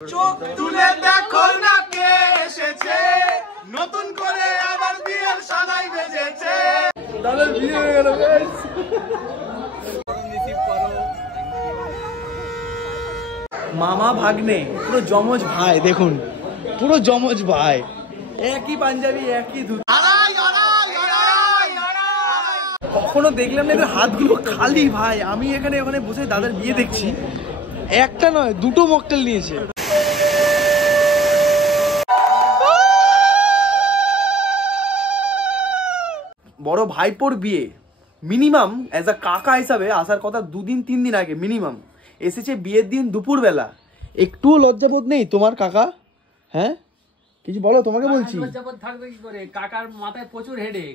চোখ তুলে দেখো না কে এসেছে, নতুন করে আবার বিয়ের সানাই বেজেছে। দাদার বিয়ে হয়ে গেল গাইস। মামা ভাগ্নে পুরো জমজ ভাই, দেখুন পুরো জমজ ভাই, একই পাঞ্জাবি একই ধুতি। কখনো দেখলাম না এদের হাতগুলো খালি ভাই। আমি এখানে ওখানে বসে দাদার বিয়ে দেখছি, একটা নয় দুটো মকটেল নিয়েছে। বড় ভাইপোর বিয়ে মিনিমাম অ্যাজ আ কাকা হিসাবে আসার কথা 2 দিন 3 দিন আগে মিনিমাম এসেছে। বিয়ের দিন দুপুরবেলা। একটুও লজ্জাবোধ নেই তোমার কাকা? হ্যাঁ কিছু বলো, তোমাকে বলছি। লজ্জাবোধ থাকবে কি করে? কাকার মাথায় প্রচুর হেডেক।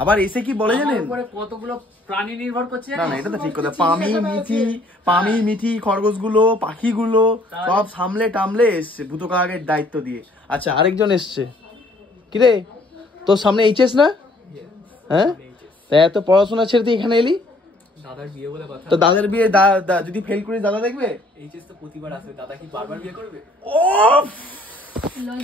আবার এসে কি বলে জানেন, কতগুলো প্রাণী নির্ভর করছে। না না এটা তো ঠিক কথা। পামি মিঠি খরগোশগুলো পাখিগুলো সব সামলে টামলে এসছে ভূত কাকাকে দায়িত্ব দিয়ে। আচ্ছা আরেকজন এসছে। কিরে তোর সামনে এইচএস না? হ্যাঁ তাই এত পড়াশোনা ছেড়ে তুই এখানে এলি? দাদার বিয়ে বলে কথা। তো দাদার বিয়ে যদি ফেল করিস দাদা দেখবে? এইচএস তো প্রতিবার আসবে, দাদা কি বারবার বিয়ে করবে? ওফ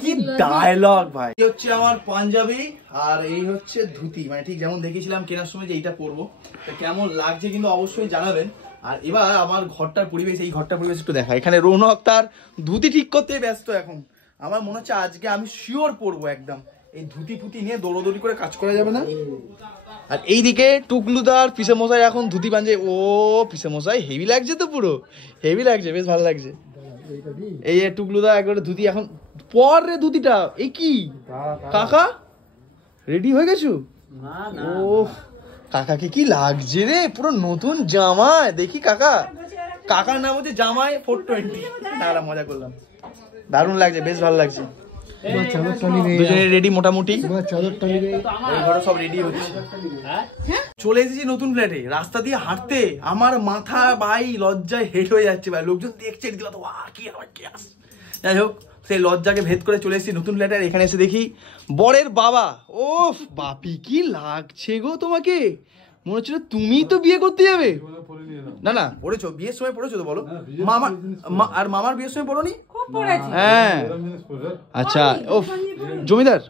কি ডায়লগ ভাই। এই হচ্ছে আমার পাঞ্জাবি আর এই হচ্ছে ধুতি, মানে ঠিক যেমন দেখেছিলাম কেনার সময় যে এইটা পরবো। তো কেমন লাগছে কিন্তু অবশ্যই জানাবেন। আর এবার আমার ঘরটার পরিবেশ, এই ঘরটার পরিবেশ একটু দেখা। এখানে রৌনক তার ধুতি ঠিক করতে ব্যস্ত এখন। আমার মনে হচ্ছে আজকে আমি শিওর পরবো একদম। এই ধুতি ফুতি নিয়ে দৌড়দৌড়ি করে কাজ করা যাবে না। আর এইদিকে টুকলুদার পিসে মশাই এখন ধুতি বাঁধে। ও পিসে মশাই হেভি লাগছে তো, পুরো হেভি লাগছে, বেশ ভালো লাগছে। এই যে টুকলুদা একবারে ধুতি এখন পর রে ধুতিটা। এই কি কাকা রেডি হয়ে গেছো? ও কাকাকে কি লাগছে রে, পুরো নতুন জামাই। দেখি কাকা, কাকার নাম হচ্ছে জামাই 420। না মজা করলাম, দারুণ লাগছে, বেশ ভালো লাগছে। দুজনে রেডি মোটামুটি, সব রেডি হচ্ছে। চলে এসেছি নতুন ফ্ল্যাটে। রাস্তা দিয়ে হাঁটতে আমার মাথা ভাই লজ্জায় হেট হয়ে যাচ্ছে ভাই। লোকজন দেখছে কি আস। যাই হোক সেই লজ্জাকে ভেদ করে চলে এসেছি নতুন ফ্ল্যাটে। এখানে এসে দেখি বরের বাবা। ও বাপি কি লাগছে গো তোমাকে, মনে হচ্ছিল তুমি তো বিয়ে করতে যাবে। না না পড়েছো, বিয়ের সময় পড়েছো তো বলো। মামা আর মামার বিয়ের সময় পড়োনি? হ্যাঁ আচ্ছা। ওফ জমিদার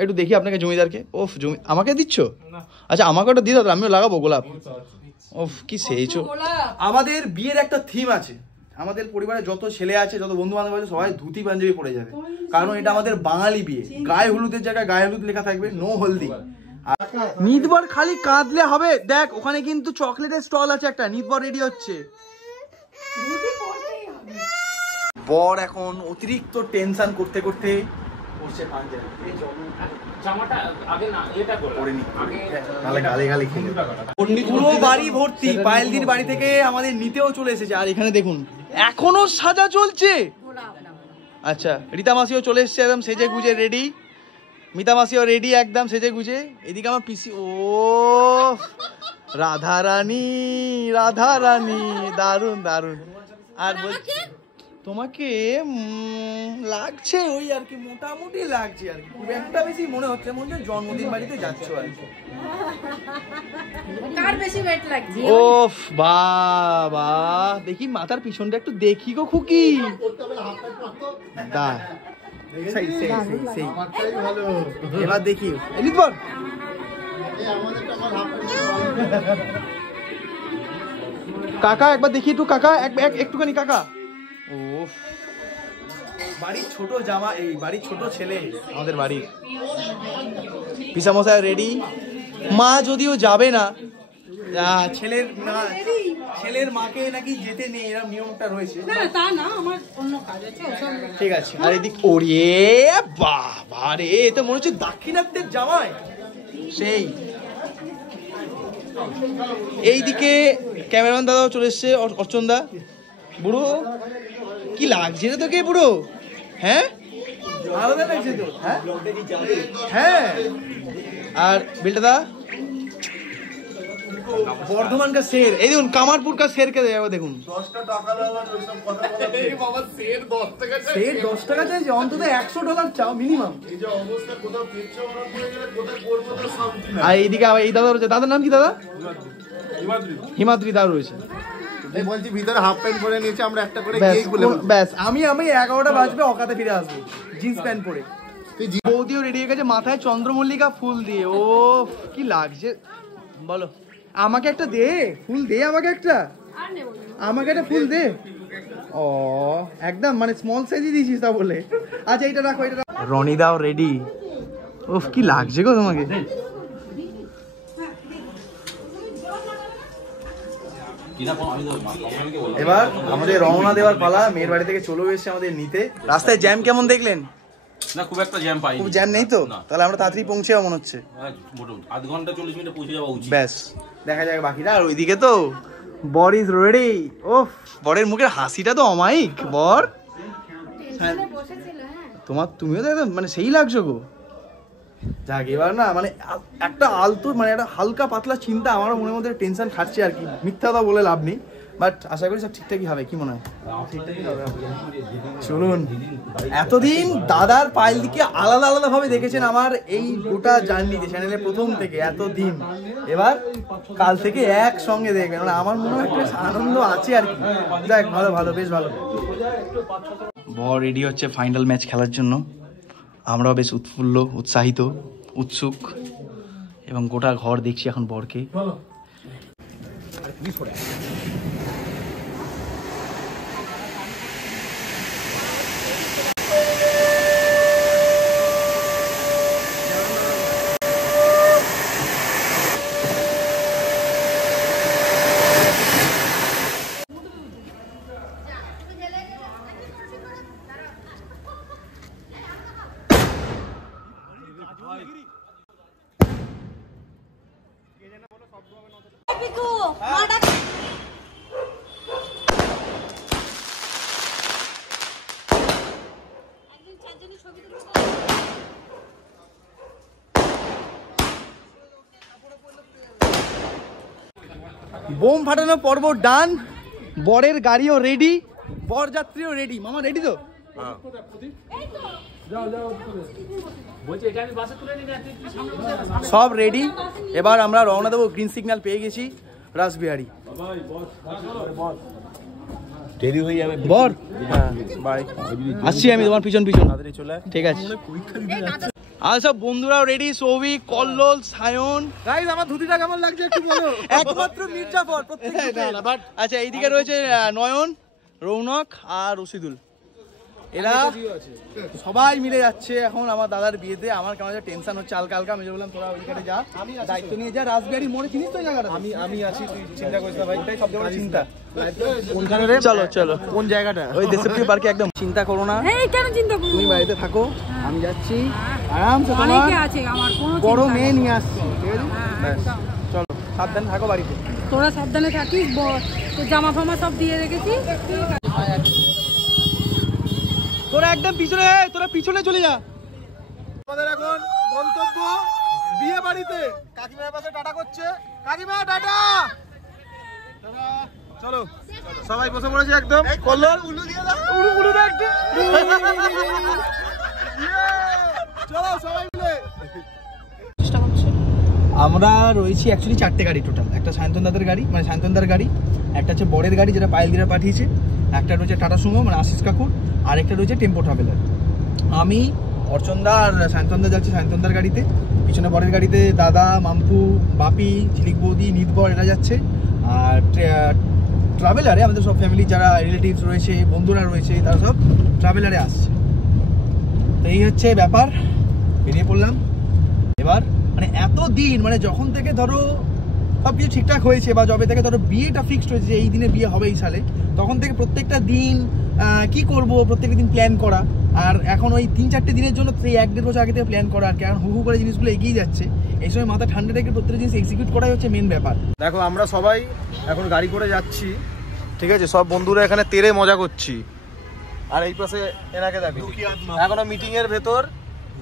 একটু দেখি আপনাকে জমিদারকে। ওফ আমাকে দিচ্ছ? আচ্ছা আমাকে ওটা দিয়ে দাও, আমিও লাগাবো গোলাপ। ওফ কি সেইছো। আমাদের বিয়ের একটা থিম আছে। আমাদের পরিবারে যত ছেলে আছে, যত বন্ধু বান্ধব আছে, সবাই ধুতি পাঞ্জাবি পরে যাবে, কারণ এটা আমাদের বাঙালি বিয়ে। গায়ে হলুদের জায়গায় গায়ে হলুদ লেখা থাকবে, নো হলদি। নিতবর খালি কাঁদলে হবে। দেখ ওখানে কিন্তু চকলেটের স্টল আছে একটা। নিতবর রেডি হচ্ছে। বর এখন অতিরিক্ত টেনশন করতে করতে পড়ছে পাঞ্জাবি। জামাটা আগে না এটা করে নি, আগে নালে গালে গালে খেলে পুরো বাড়ি ভর্তি। পায়েলদির বাড়ি থেকে আমাদের নিতেও চলে এসেছে। আর এখানে দেখুন এখনো সাজা চলছে। আচ্ছা রীতা মাসিও চলে এসেছে একদম সেজে গুজে রেডি। মিতা মাসিও রেডি একদম সেজে গুজে। এদিকে আমার পিসি। ও রাধা রানী দারুন দারুন। আর বলছি তোমাকে লাগছে ওই আর কি, মোটামুটি লাগছে আর কি, খুব একটা বেশি মনে হচ্ছে জন্মদিন বাড়িতে যাচ্ছ আর কি। ওফ বাবা দেখি মাথার পিছনটা একটু দেখি গো খুকি। এবার দেখি কাকা একবার দেখি একটু, কাকা একটুখানি কাকা। ও বাড়ির ছোট জামা, এই বাড়ির ছোট ছেলে আমাদের বাড়ির। পিসামশাই রেডি। মা যদিও যাবে না, ছেলের মাকে নাকি যেতে নেই, এরকম নিয়মটা রয়েছে। ঠিক আছে। আর এদিক ওরে বাবা রে, তো মনে হচ্ছে দাক্ষিণাত্যের জামাই সেই। এইদিকে ক্যামেরাম্যান দাদাও চলে এসছে, অর্চন দা। বুড়ো কি লাগছে রে তোকে বুড়ো? হ্যাঁ আলাদা লাগছে তো। হ্যাঁ আর বেলটা দা বর্ধমান কা শের। এই দেখুন কামারপুর কা শের কে দেবে। দেখুন 10 টাকা চাইছে, অন্তত $100 চাও মিনিমাম। আর এইদিকে এই দাদা রয়েছে। দাদার নাম কি দাদা? হিমাদ্রি দা রয়েছে। বলছি ভিতরে হাফ প্যান্ট পরে নিয়েছে, আমরা একটা করে ব্যাস, কেক বলে ব্যাস আমি 11টা বাজবে অকাতে ফিরে আসবো জিন্স প্যান্ট পরে। বৌদিও রেডি হয়ে গেছে মাথায় চন্দ্রমল্লিকা ফুল দিয়ে। ও কি লাগছে বলো, আমাকে একটা দে, ফুল দে আমাকে একটা, আমাকে একটা ফুল দে। ও একদম মানে স্মল সাইজই দিয়েছিস তা বলে। আচ্ছা এটা রাখো, এটা রাখো। রনিদাও রেডি। ওফ কি লাগছে গো তোমাকে। এবার আমাদের রওনা দেওয়ার পালা। মেয়ের বাড়ি থেকে চলেও এসেছে আমাদের নিতে। রাস্তায় জ্যাম কেমন দেখলেন? না খুব একটা জ্যাম পাইনি। খুব জ্যাম নেই তো? তাহলে আমরা তাড়াতাড়ি পৌঁছে যাবো মনে হচ্ছে। মোটামুটি আধ ঘন্টা 40 মিনিটে পৌঁছে যাওয়া উচিত। ব্যাস দেখা যাক বাকিটা। আর ওইদিকে তো বর ইজ রেডি। ওফ বরের মুখের হাসিটা তো অমায়িক। বর তুমিও তো একদম মানে সেই লাগছো গো। যাক এবার না মানে একটা আলতু মানে একটা হালকা পাতলা চিন্তা আমারও মনের মধ্যে টেনশন খাচ্ছে আর কি। মিথ্যা কথা বলে লাভ নেই, বাট আশা করি সব ঠিকঠাকই হবে। কি মনে হয়? চলুন। এতদিন দাদার পায়েল দিকে আলাদা আলাদা ভাবে দেখেছেন আমার এই গোটা জার্নিতে, চ্যানেলের প্রথম থেকে এতদিন। এবার কাল থেকে একসঙ্গে দেখবেন, মানে আমার মনে হয় বেশ আনন্দ আছে আর কি। দেখ ভালো ভালো বেশ ভালো। বর রেডি হচ্ছে ফাইনাল ম্যাচ খেলার জন্য। আমরাও বেশ উৎফুল্ল, উৎসাহিত, উৎসুক, এবং গোটা ঘর দেখছি এখন বরকে। বোম ফাটানো পর্ব ডান। বরের গাড়িও রেডি, বরযাত্রীও রেডি। মামা রেডি তো? সব রেডি। এবার আমরা রওনা দেবো। গ্রিন সিগন্যাল পেয়ে গেছি রাসবিহারী। দেরি হয়ে যাবে বর বাই, আসছি আমি তোমার পিছন পিছন। ঠিক আছে। আর সব বন্ধুরাও রেডি। সৌভিক, কল্লোল, সায়ন। গাইস আমার ধুতিটা কেমন লাগছে একটু বলো। একমাত্র মির্জাফর প্রত্যেক। আচ্ছা এইদিকে রয়েছে নয়ন, রৌনক আর রশিদুল। এরা সবাই মিলে যাচ্ছে এখন আমার দাদার বিয়েতে। আমার কেমন টেনশন হচ্ছে হালকা হালকা। আমি বললাম তোরা ওইখানে যা, দায়িত্ব নিয়ে যা। রাসবিহারী মোড়ে চিনিস তো জায়গাটা? আমি আছি, তুই চিন্তা করিস না ভাই। এটাই সবচেয়ে বড় চিন্তা। কোনখানে রে? চলো চলো। কোন জায়গাটা? ওই দেশপ্রিয় পার্কে। একদম চিন্তা করো না। এই কেন চিন্তা করব? তুমি বাড়িতে থাকো, আমি যাচ্ছি আরামসে। তোমার আছে আমার কোনো বড় মেয়ে নিয়ে আসছি, ঠিক আছে? ব্যাস চলো, সাবধানে থাকো বাড়িতে। তোরা সাবধানে থাকিস। তোর জামা ফামা সব দিয়ে রেখেছি। তোরা একদম পিছনে, তোরা পিছনে চলে যা। আমাদের এখন গন্তব্য বিয়ে বাড়িতে। কাকিমার পাশে টাটা করছে। কাকিমা টাটা। চলো সবাই বসে পড়েছে একদম। কল্লোল উলু দিয়ে দাও, উলু দাও একটু। চলো সবাই মিলে। আমরা রয়েছি অ্যাকচুয়ালি 4টে গাড়ি টোটাল। একটা সায়ন্তন দাদের গাড়ি, মানে সায়ন্তনদার গাড়ি, একটা হচ্ছে বরের গাড়ি যেটা পায়েল দিরা পাঠিয়েছে, একটা রয়েছে টাটা সুমো মানে আশিস কাকুর, আর একটা রয়েছে টেম্পো ট্রাভেলার। আমি অর্চনদা আর সায়ন্তনদা যাচ্ছি সায়ন্তনদার গাড়িতে। পিছনে বরের গাড়িতে দাদা, মাম্পু, বাপি, ঝিলিক বৌদি, নিতবর এরা যাচ্ছে। আর ট্রাভেলারে আমাদের সব ফ্যামিলি যারা রিলেটিভস রয়েছে, বন্ধুরা রয়েছে, তারা সব ট্রাভেলারে আসছে। তো এই হচ্ছে ব্যাপার। বেরিয়ে পড়লাম এবার। মানে এতদিন মানে যখন থেকে ধরো সব কিছু ঠিকঠাক হয়েছে, বা যবে থেকে ধরো বিয়েটা ফিক্সড হয়েছে যে এই দিনে বিয়ে হবে এই সালে, তখন থেকে প্রত্যেকটা দিন কি করব প্রত্যেকটা দিন প্ল্যান করা। আর এখন ওই 3-4টে দিনের জন্য সেই 1-1.5 বছর আগে থেকে প্ল্যান করা আর কি। এখন হু করে জিনিসগুলো এগিয়ে যাচ্ছে। এই সময় মাথা ঠান্ডা রেখে প্রত্যেকটা জিনিস এক্সিকিউট করাই হচ্ছে মেন ব্যাপার। দেখো আমরা সবাই এখন গাড়ি করে যাচ্ছি, ঠিক আছে? সব বন্ধুরা এখানে তেরে মজা করছি। আর এই পাশে এনাকে দেখো এখনো মিটিং এর ভেতর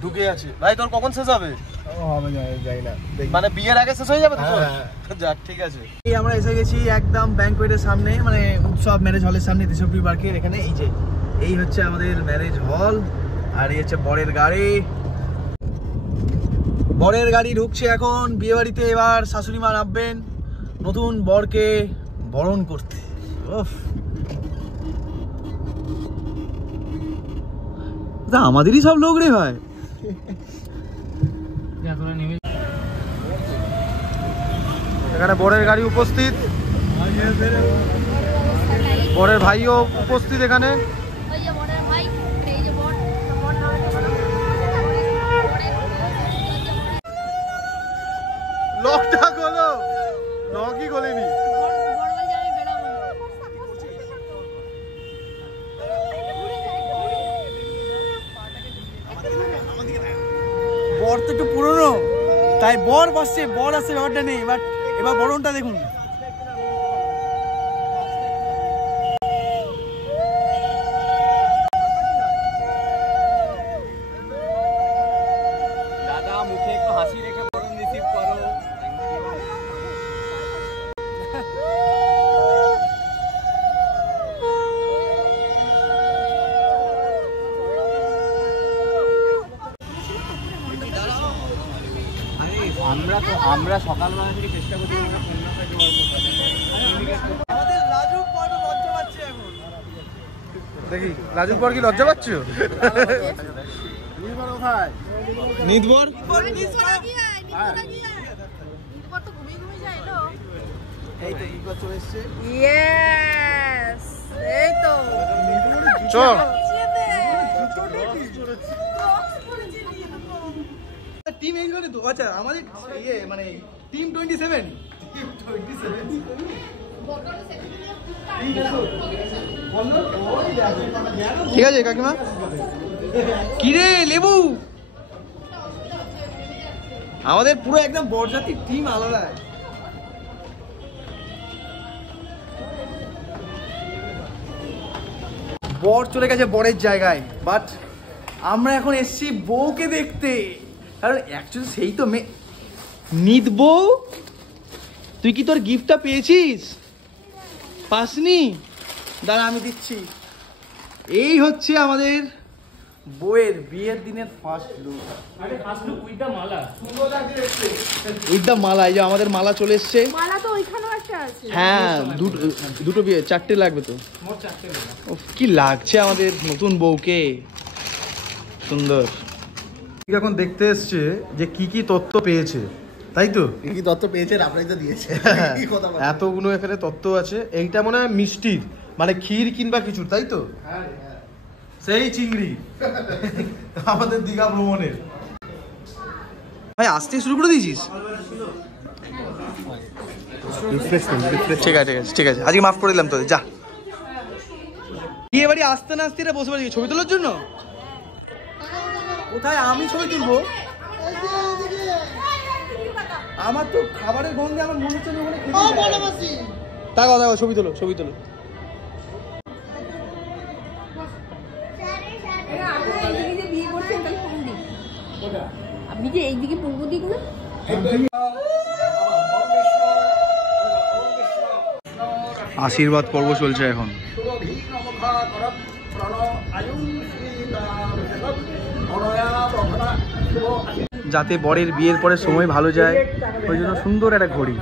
ঢুকে আছে। ভাই তোর কখন শেষ হবে? মানে বিয়ের আগে শেষ হয়ে যাবে তো? যাক ঠিক আছে। এই আমরা এসে গেছি একদম ব্যাংকোয়েটের সামনে, মানে উৎসব ম্যারেজ হলের সামনে, দেশপ্রিয় পার্কের এখানে। এই যে এই হচ্ছে আমাদের ম্যারেজ হল, আর এই হচ্ছে বরের গাড়ি। বরের গাড়ি ঢুকছে এখন বিয়ে বাড়িতে। এবার শাশুড়ি মা নামবেন নতুন বরকে বরণ করতে। আমাদেরই সব লোক রে ভাই। এখানে বরের গাড়ি উপস্থিত, বরের ভাইও উপস্থিত এখানে। লকটা খোলো, লকই খোলেনি। বর তো একটু পুরনো, তাই বর বসছে, বর আসছে, ব্যাপারটা নেই। বাট এবার বরণটা দেখুন। দাদা মুখে একটু হাসি রেখে বরণ রিসিভ করো। আমরা সকালবেলা থেকে চেষ্টা করছি আমাদের লাজুক বড় লজ্জা পাচ্ছে এখন। দেখি লাজুক বড় কি লজ্জা পাচ্ছ? নিদবর এই তো কি করতে এসেছে। ইয়েস, এই তো চল টিম এই করে তো। আচ্ছা আমাদের ইয়ে মানে টিম 27 ঠিক আছে কাকিমা। কিরে লেবু, আমাদের পুরো একদম বরযাত্রীর টিম আলাদা। বর চলে গেছে বরের জায়গায়, বাট আমরা এখন এসছি বউকে দেখতে। কারণ অ্যাকচুয়ালি সেই তো নিদ বউ। তুই কি তোর গিফটটা পেয়েছিস? পাসনি? দাঁড়া আমি দিচ্ছি। এই হচ্ছে আমাদের বউয়ের বিয়ের দিনের ফার্স্ট লুক। আরে ফার্স্ট লুক উইথ দ্য মালা। সুন্দর লাগছে দেখতে। উইথ দ্য মালা। এই যে আমাদের মালা চলে এসছে। মালা তো ওইখানেও একটা আছে। হ্যাঁ দুটো বিয়ে, 4টে লাগবে তো। মোট 4টে মালা। উফ কি লাগছে আমাদের নতুন বউকে, সুন্দর। এখন দেখতে এসছে যে কি কি তথ্য পেয়েছে, তাই তো? কি তথ্য পেয়েছেন আপনাই তো দিয়েছে। এতগুলো এখানে তথ্য আছে। এইটা মনে হয় মিষ্টির, মানে ক্ষীর কিংবা কিছু, তাই তো? সেই চিংড়ি আমাদের দীঘা ভ্রমণের। ভাই আসতে শুরু করে দিয়েছিস? ঠিক আছে ঠিক আছে, আজকে মাফ করে দিলাম তোদের। যা বিয়ে বাড়ি আসতে না আসতে বসে পারি ছবি তোলার জন্য। কোথায় আমি ছবি তুলবো? আমার তো খাবারের গন্ধে আমার মনে হচ্ছে ওখানে খেতে। তাকাও তাকাও, ছবি তোলো ছবি তোলো। আপনি যে এইদিকে পূর্ব দিক না? আশীর্বাদ পর্ব চলছে এখন। যাতে বরের বিয়ের পরে সময় ভালো যায়, ওই জন্য সুন্দর একটা ঘড়ি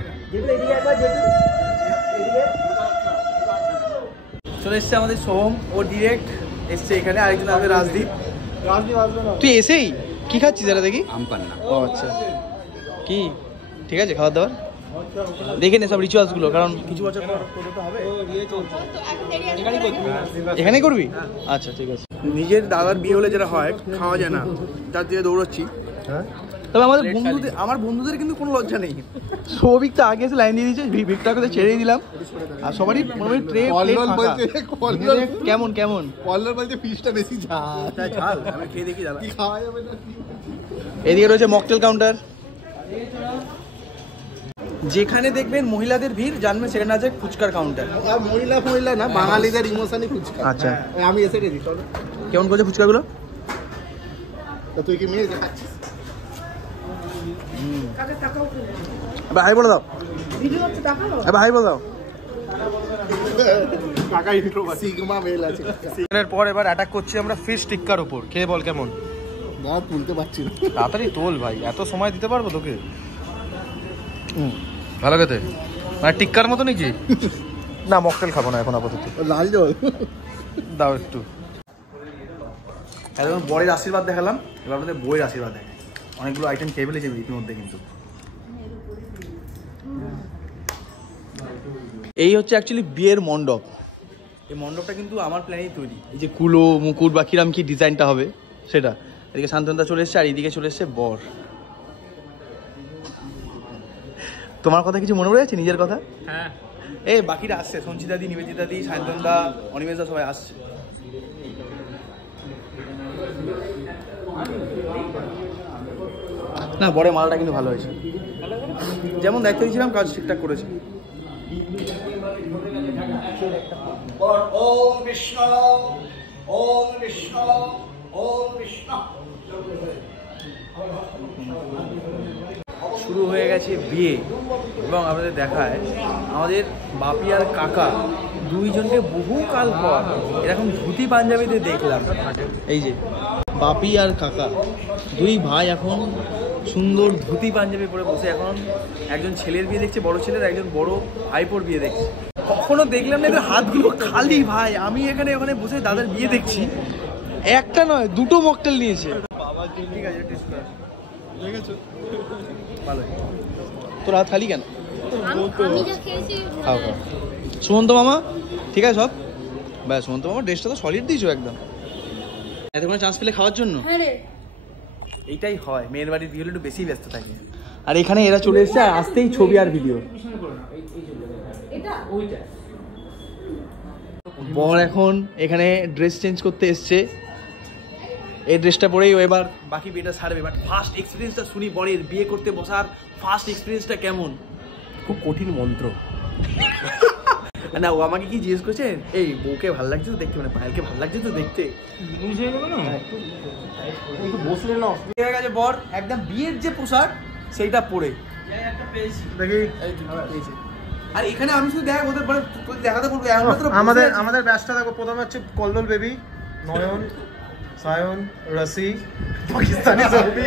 চলে এসছে আমাদের সোহম। ও ডিরেক্ট এসছে এখানে। আরেকজন আসবে রাজদীপ। তুই এসেই কি খাচ্ছিস এটা দেখি? ও আচ্ছা, কি ঠিক আছে খাবার দাবার দেখে নে সব রিচুয়ালস গুলো, কারণ কিছু বছর পর তো হবে। এখানেই করবি? আচ্ছা ঠিক আছে। নিজের দাদার বিয়ে হলে যেটা হয় খাওয়া যায় না, তার দিয়ে দৌড়চ্ছি। তবে আমার বন্ধুদের কিন্তু কোনো লজ্জা নেই। সৌভিক তো আগে এসে লাইন দিয়ে দিয়েছে, ভিকটা করে ছেড়েই দিলাম। আর সবারই মোটামুটি ট্রে কেমন কেমন বলতে ফিশটা বেশি ঝাল। আমি খেয়ে দেখি দাদা কি খাওয়া যাবে না। এদিকে রয়েছে মকটেল কাউন্টার। যেখানে দেখবেন মহিলাদের ভিড় জানবেন সেখানে আছে ফুচকার কাউন্টার। মহিলা না, বাঙালিদের ইমোশনই ফুচকা। আচ্ছা আমি এসে গেছি। কেমন করছে ফুচকাগুলো? তুই কি মেয়ে দেখাচ্ছিস? এবার হাই বলে দাও। এবার হাই বলে দাও। এর পর এবার অ্যাটাক করছি আমরা ফিশ টিক্কার উপর। খেয়ে বল কেমন? না তুলতে পারছি না। তাড়াতাড়ি তোল ভাই, এত সময় দিতে পারবো তোকে? ভালো খেতে, মানে টিক্কার মতো নাকি? না মকটেল খাবো না এখন আপাতত। লাল জল দাও একটু। এখন বরের আশীর্বাদ দেখালাম, এবার আপনাদের বইয়ের আশীর্বাদ দেখাই। অনেকগুলো আইটেম খেয়ে ফেলেছে ইতিমধ্যে কিন্তু। এই হচ্ছে অ্যাকচুয়ালি বিয়ের মণ্ডপ। এই মণ্ডপটা কিন্তু আমার প্ল্যানেই তৈরি। এই যে কুলো মুকুট বা কিরাম কি ডিজাইনটা হবে সেটা। এদিকে শান্তনদা চলে এসছে আর এইদিকে চলে এসছে বর। তোমার কথা কিছু মনে পড়ে যাচ্ছে নিজের কথা? হ্যাঁ। এই বাকিরা আসছে, সঞ্চিতা দি, নিবেদিতা দি, শান্তনদা, অনিমেষ দা সবাই আসছে। না বড় মালটা কিন্তু ভালো হয়েছে, যেমন দায়িত্ব দিয়েছিলাম কাজ ঠিকঠাক করেছে। ওম বিষ্ণু ওম বিষ্ণু ওম বিষ্ণু। শুরু হয়ে গেছে বিয়ে এবং আপনাদের দেখায় আমাদের বাপি আর কাকা দুইজনকে বহুকাল পর এরকম ধুতি পাঞ্জাবিতে দেখলাম। এই যে বাপি আর কাকা দুই ভাই এখন সুন্দর ধুতি পাঞ্জাবি পরে বসে এখন একজন ছেলের বিয়ে দেখছে, বড় ছেলের, একজন বড় ভাইপোর বিয়ে দেখছে। কখনো দেখলাম না এদের হাতগুলো খালি ভাই। আমি এখানে ওখানে বসে দাদার বিয়ে দেখছি, একটা নয় দুটো মকটেল নিয়েছে। ঠিক আছে টেস্ট কর, দেখেছো ভালো। তোর হাত খালি কেন? আমি যা খেয়েছি খাও খাও। সুমন্ত মামা ঠিক আছে সব? ব্যাস সুমন্ত মামা ড্রেসটা তো সলিড দিয়েছো একদম। এতক্ষণ চান্স পেলে খাওয়ার জন্য। হ্যাঁ রে, এইটাই হয়, মেয়ের বাড়ির বিয়ে হলে একটু বেশি ব্যস্ত থাকে। আর এখানে এরা চলে এসেছে আর আসতেই ছবি আর ভিডিও। বর এখন এখানে ড্রেস চেঞ্জ করতে এসছে, এই ড্রেসটা পরেই ও এবার বাকি বিয়েটা ছাড়বে। বাট ফার্স্ট এক্সপিরিয়েন্সটা শুনি বরের, বিয়ে করতে বসার ফার্স্ট এক্সপিরিয়েন্সটা কেমন? খুব কঠিন মন্ত্র। না ও আমাকে কি জিজ্ঞেস করছে, এই বউকে ভালো লাগছে তো দেখতে, মানে পায়েলকে ভালো লাগছে তো দেখতে? বুঝে গেল না একটু বসলে না হয়ে গেছে বর একদম বিয়ের যে পোশাক সেইটা পরে দেখি। আর এখানে আমি শুধু দেখ ওদের মানে দেখাতে বলবো আমাদের ব্যাচটা দেখো। প্রথমে হচ্ছে কল্লোল বেবি, নয়ন, সায়ন, রসি, পাকিস্তানি ছবি।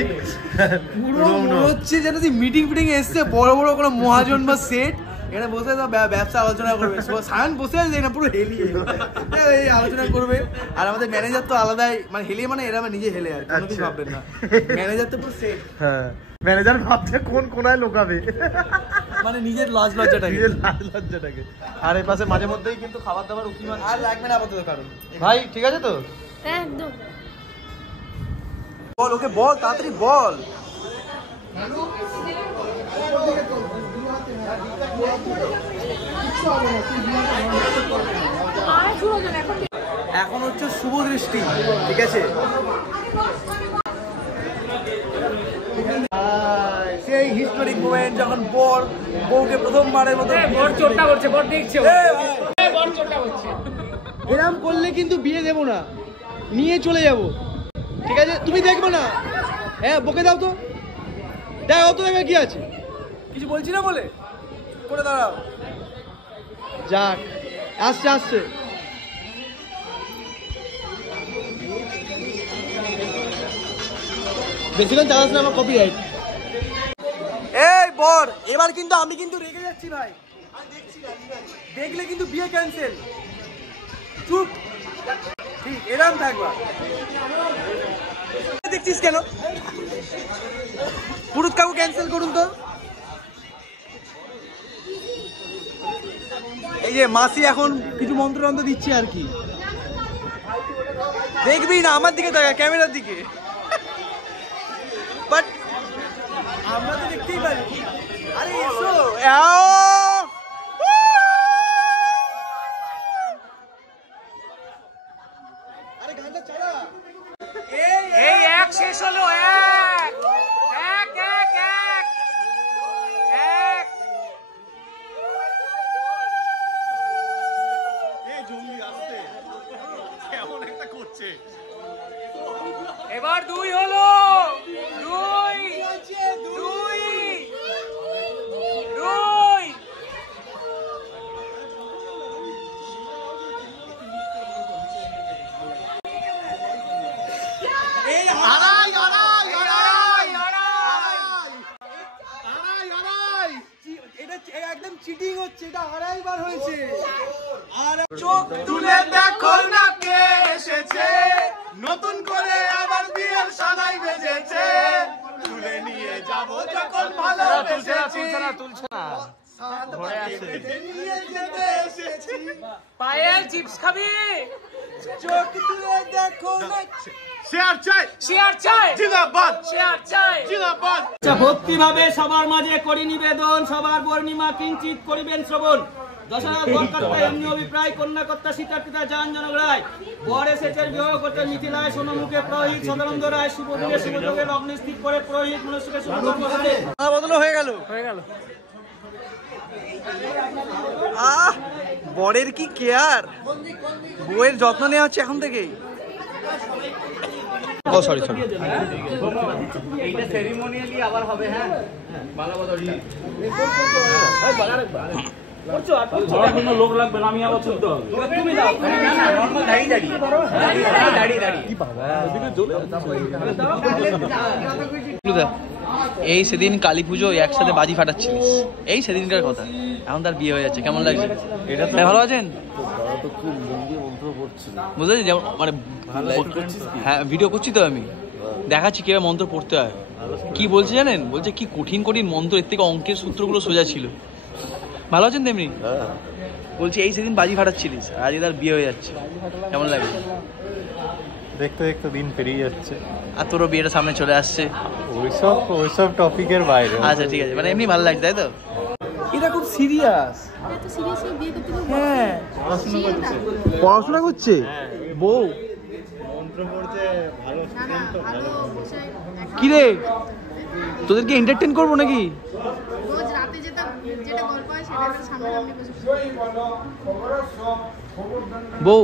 পুরো মনে হচ্ছে যেন মিটিং ফিটিং এসছে, বড় বড় কোনো মহাজন বা সেট এখানে বসে ব্যবসা আলোচনা করবে। সায়ন বসে আছে না পুরো হেলিয়ে এই আলোচনা করবে। আর আমাদের ম্যানেজার তো আলাদাই, মানে হেলিয়ে মানে এরা নিজে হেলে আর কোনো কিছু ভাববেন না। ম্যানেজার তো পুরো সেট। হ্যাঁ ম্যানেজার ভাবছে কোন কোনায় লোকাবে, মানে নিজের লজ্জাটাকে। লজ্জাটাকে। আর এই পাশে মাঝে মধ্যেই কিন্তু খাবার দাবার উকি মারছে। আর লাগবে না আপাতত কারণ। ভাই ঠিক আছে তো? একদম। বল ওকে, বল তাড়াতাড়ি বল। এখন হচ্ছে শুভ দৃষ্টি, ঠিক আছে? সেই হিস্টোরিক মোমেন্ট যখন বর বউকে প্রথমবারের মতো বড় চোটটা করছে, বড় দেখছে, বড় চোটটা করছে। এরম করলে কিন্তু বিয়ে দেবো না, নিয়ে চলে যাব, ঠিক আছে? তুমি দেখবে না, হ্যাঁ বকে দাও তো, দেখ অত দেখা কি আছে, কিছু বলছি না বলে করে দাঁড়াও। যাক আসছে আসছে। বেশিক্ষণ চালাস না, আমার কপিরাইট। এই বর এবার কিন্তু আমি কিন্তু রেগে যাচ্ছি ভাই, দেখলে কিন্তু বিয়ে ক্যান্সেল। চুপ, ঠিক এরম থাকবা। দেখছিস কেন? পুরুত কাকু ক্যান্সেল করুন তো। এই যে মাসি এখন কিছু মন্ত্র মন্ত্র দিচ্ছে আর কি, দেখবি না আমার দিকে তাকা, ক্যামেরার দিকে। বাট আমরা তো দেখতেই পারি। আরে এসো, আরে গানটা চালা। এই এক শেষ হলো, এক এক এক এক এক। এবার দুই হলো, দুই দুই দুই। এটা একদম চিটিং হচ্ছে, এটা আড়াইবার হয়েছে। আর চোখ তুলে দেখো না কে এসেছে, নতুন করে আবার বিয়ের সানাই বেজেছে, তুলে নিয়ে যাব যখন ভালোবেসেছি, তুলছে না নিয়ে যেতে এসেছি, পায়েল চিপস খাবি, চোখ তুলে দেখো না। শেয়ার চাই, শেয়ার চাই, জিন্দাবাদ, শেয়ার চাই, জিন্দাবাদ। ভক্তি ভাবে সবার মাঝে করি নিবেদন, সবার পূর্ণিমা কিঞ্চিত করিবেন শ্রবণ। দশরথ বরকর্তা এমনি অভিপ্রায়, কন্যাকর্তা সীতার পিতা জাহান জনক রায়, বর এসেছে বিবাহ করতে মিথিলায়, সোনমুখে পুরোহিত সদানন্দ রায়, শুভদিনে শুভযোগে লগ্নে স্থির করে পুরোহিত মনুষ্যকে শুভকর্ম হতে। বদল হয়ে গেল, হয়ে গেল। বরের কি কেয়ার, বউয়ের যত্ন নেওয়া হচ্ছে এখন থেকেই। ও সরি সরি, এইটা সেরিমনিয়ালি আবার হবে। হ্যাঁ ভালো কথা। লোক লাগবে না, আমি আবার চলতে হবে। তুমি দাও, নরমাল দাঁড়িয়ে দাঁড়িয়ে দাঁড়িয়ে দাঁড়িয়ে। এই সেদিন কালী পুজো একসাথে বাজি ফাটাচ্ছিলিস, এই সেদিনকার কথা, এখন তার বিয়ে হয়ে যাচ্ছে, কেমন লাগছে? ভালো আছেন? বুঝলি যেমন মানে হ্যাঁ ভিডিও করছি তো আমি, দেখাচ্ছি কিভাবে মন্ত্র পড়তে হয়। কি বলছে জানেন? বলছে কি কঠিন কঠিন মন্ত্র, এর থেকে অঙ্কের সূত্রগুলো সোজা ছিল। ভালো আছেন তেমনি? বলছি এই সেদিন বাজি ফাটাচ্ছিলিস, আজ তার বিয়ে হয়ে যাচ্ছে, কেমন লাগে? দেখতে দেখতে দিন পেরিয়ে যাচ্ছে, আর তোরও বিয়েটা সামনে চলে আসছে। ওইসব টপিকের বাইরে। আচ্ছা ঠিক আছে, মানে এমনি ভালো লাগছে তাই তো? এটা খুব সিরিয়াস। হ্যাঁ পড়াশোনা করছে বউ। কি রে তোদেরকে এন্টারটেইন করবো নাকি? বউ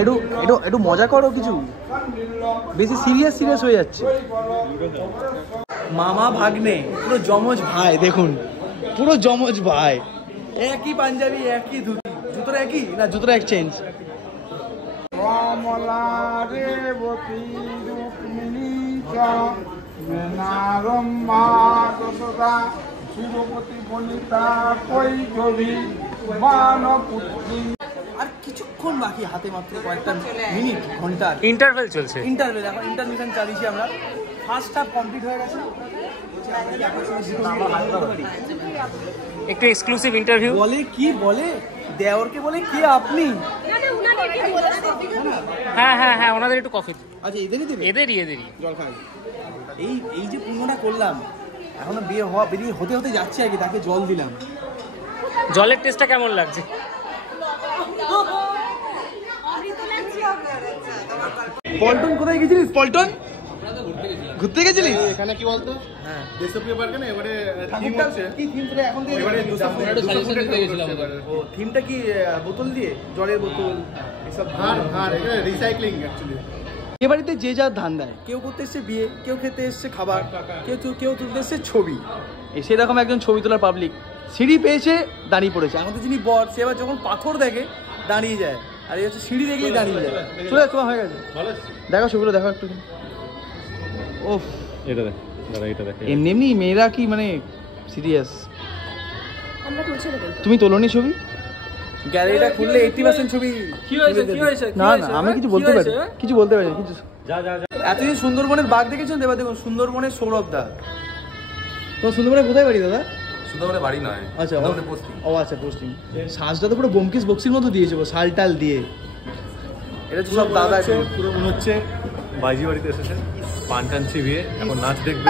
একটু একটু একটু মজা করো, কিছু বেশি সিরিয়াস সিরিয়াস হয়ে যাচ্ছে। মামা ভাগ্নে পুরো জমজ ভাই, দেখুন পুরো জমজ ভাই, একই পাঞ্জাবি একই ধুতি, জুতোর একই না জুতোর এক্সচেঞ্জ। আর কিছুক্ষণ বাকি, হাতে মাত্র কয়েকটা মিনিট, ঘন্টা ইন্টারভেল চলছে, ইন্টারভেল, এখন ইন্টারমিশন চালিয়েছি আমরা। ফার্স্ট হাফ কমপ্লিট হয়ে গেছে। একটু এক্সক্লুসিভ ইন্টারভিউ। বলে কি বলে দেওরকে, বলে কে আপনি? হ্যাঁ হ্যাঁ হ্যাঁ, ওনাদের একটু কফি। আচ্ছা এদেরই দেবে, এদেরই জল খাই। এই এই যে পুণ্যটা করলাম, এখনো বিয়ে হওয়া বেরিয়ে হতে হতে যাচ্ছে আর কি, তাকে জল দিলাম। জলের টেস্টটা কেমন লাগছে? পল্টন কোথায় গেছিলিস? পল্টন ঘুরতে গেছিলিস? এখানে কি বলতো, হ্যাঁ দেশপ্রিয় পার্কে না, এবারে থিম হচ্ছে কি থিম ছিল এখন থেকে? এবারে 200 ও থিমটা কি বোতল দিয়ে, জলের বোতল এসব আর এটা রিসাইক্লিং অ্যাকচুয়ালি। এ বাড়িতে যে যার ধান দেয়, কেউ করতে এসছে বিয়ে, কেউ খেতে এসছে খাবার, কেউ তুলতে এসছে ছবি। সেরকম একজন ছবি তোলার পাবলিক সিঁড়ি পেয়েছে, দাঁড়িয়ে পড়েছে। আমাদের যিনি বর, সে এবার যখন পাথর দেখে দাঁড়িয়ে যায়, আর এই হচ্ছে সিঁড়ি দেখলেই দাঁড়িয়ে যায়। চলে তোমার হয়ে গেছে, দেখো ছবিগুলো দেখো একটু। ওফ এটা দেখ, এটা দেখ। এমনি এমনি মেয়েরা কি মানে সিরিয়াস? তুমি তোলনি ছবি? গ্যালারিটা খুললে 80% ছবি। কি হয়েছে কি হয়েছে? না না আমি কিছু বলতে পারি, কিছু বলতে পারি কিছু। এতদিন সুন্দরবনের বাঘ দেখেছেন? এবার দেখুন সুন্দরবনের সৌরভ দা। তোমার সুন্দরবনে কোথায় বাড়ি দাদা? সুন্দরবনে বাড়ি নয়, আচ্ছা পোস্টিং। ও আচ্ছা পোস্টিং। সাজটা তো পুরো বোমকেশ বক্সির মতো দিয়েছে, শাল টাল দিয়ে। এটা তো সব দাদা পুরো মনে হচ্ছে বাজি বাড়িতে এসেছে, পান টান চিবিয়ে এখন নাচ দেখবে,